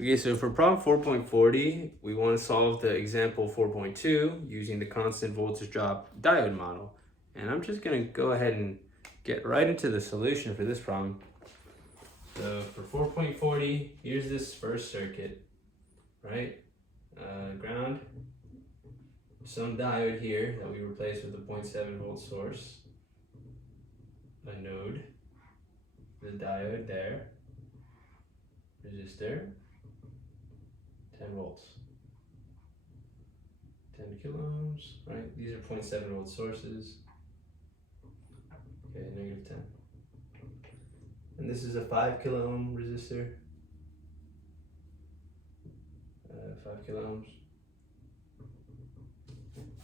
Okay, so for problem 4.40, we want to solve the example 4.2 using the constant voltage drop diode model. And I'm just going to go ahead and get right into the solution for this problem. So for 4.40, here's this first circuit, right? Ground, some diode here that we replaced with a 0.7 volt source, a node, the diode there, resistor, 10 volts. 10 kilo ohms, right? These are 0.7 volt sources. Okay, negative 10. And this is a 5 kilo ohm resistor. 5 kilo ohms.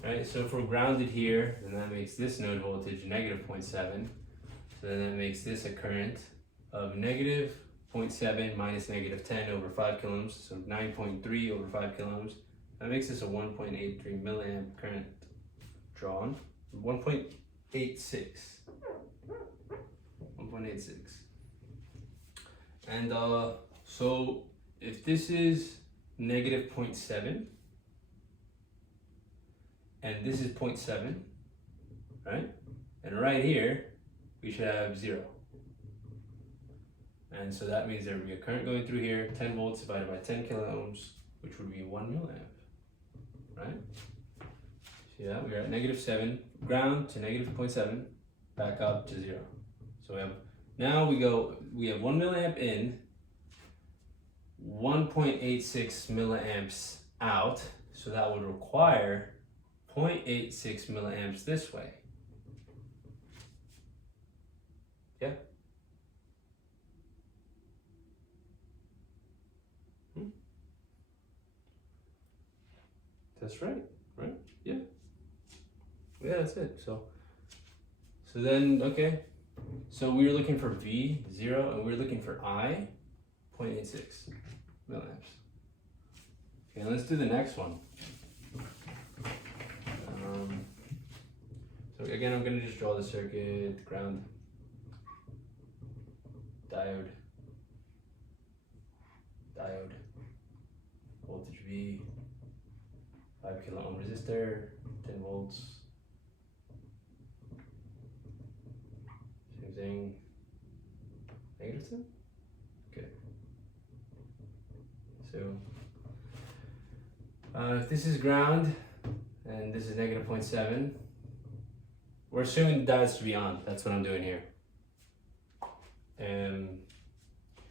Right, so if we're grounded here, then that makes this node voltage negative 0.7. So then that makes this a current of negative 0.7 minus negative 10 over 5 kilo ohms, so 9.3 over 5 kilo ohms. That makes this a 1.83 milliamp current drawn. 1.86. 1.86. And so if this is negative 0.7 and this is 0.7, right? And right here, we should have 0. And so that means there would be a current going through here, 10 volts divided by 10 kilo ohms, which would be 1 milliamp, right? See that? We're at negative 7, ground to negative 0.7, back up to 0. So we have, now we have 1 milliamp in, 1.86 milliamps out, so that would require 0.86 milliamps this way. Yeah? That's right, right? Yeah. Yeah, that's it. So then, okay. So we were looking for V, 0, and we were looking for I, 0.86 milliamps. Okay, let's do the next one. So again, I'm going to just draw the circuit, ground, diode, voltage V, 5 kilo ohm resistor, 10 volts. Same thing. Negative 10? Okay. So if this is ground and this is negative 0.7, we're assuming the diodes to be on. That's what I'm doing here. And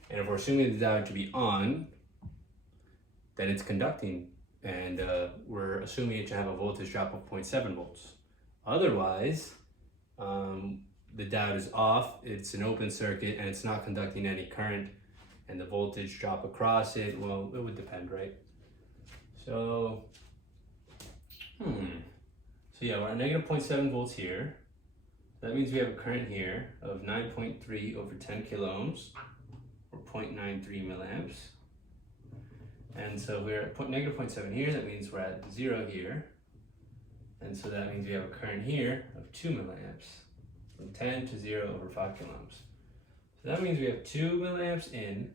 if we're assuming the diode to be on, then it's conducting. And we're assuming it to have a voltage drop of 0.7 volts. Otherwise, the diode is off, it's an open circuit, and it's not conducting any current, and the voltage drop across it, well, it would depend, right? So, so yeah, we're at negative 0.7 volts here. That means we have a current here of 9.3 over 10 kilo ohms, or 0.93 milliamps. And so we're at negative 0.7 here, that means we're at 0 here. And so that means we have a current here of 2 milliamps, from 10 to 0 over 5 kilo ohms. So that means we have 2 milliamps in,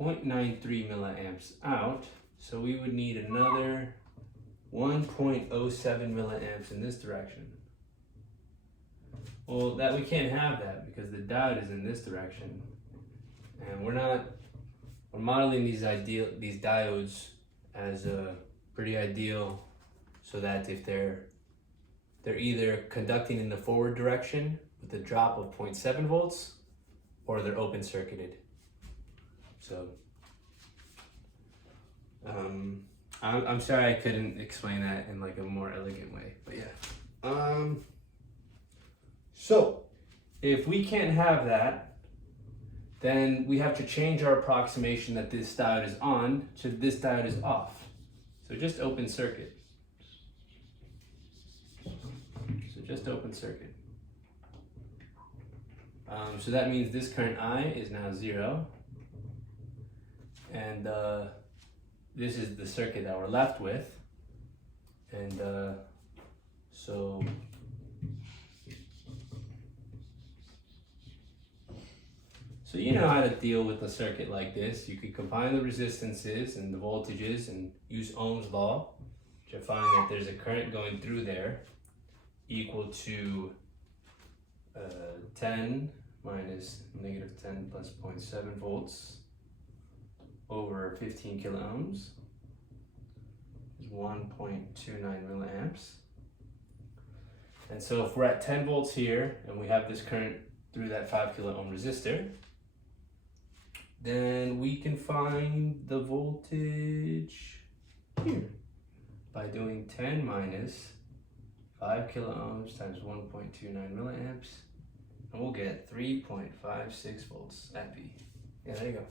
0.93 milliamps out. So we would need another 1.07 milliamps in this direction. Well, that we can't have that because the diode is in this direction. And we're modeling these diodes as pretty ideal, so that if they're either conducting in the forward direction with a drop of 0.7 volts, or they're open circuited. So I'm sorry I couldn't explain that in like a more elegant way, but yeah. So if we can't have that, then we have to change our approximation that this diode is on to this diode is off. So just open circuit. So just open circuit. So that means this current I is now 0. And this is the circuit that we're left with. And so So you know how to deal with a circuit like this. You could combine the resistances and the voltages and use Ohm's law to find that there's a current going through there equal to 10 minus negative 10 plus 0.7 volts over 15 kilo ohms is 1.29 milliamps. And so if we're at 10 volts here and we have this current through that 5 kilo ohm resistor, then we can find the voltage here by doing 10 minus 5 kilo ohms times 1.29 milliamps, and we'll get 3.56 volts at V. Yeah, there you go.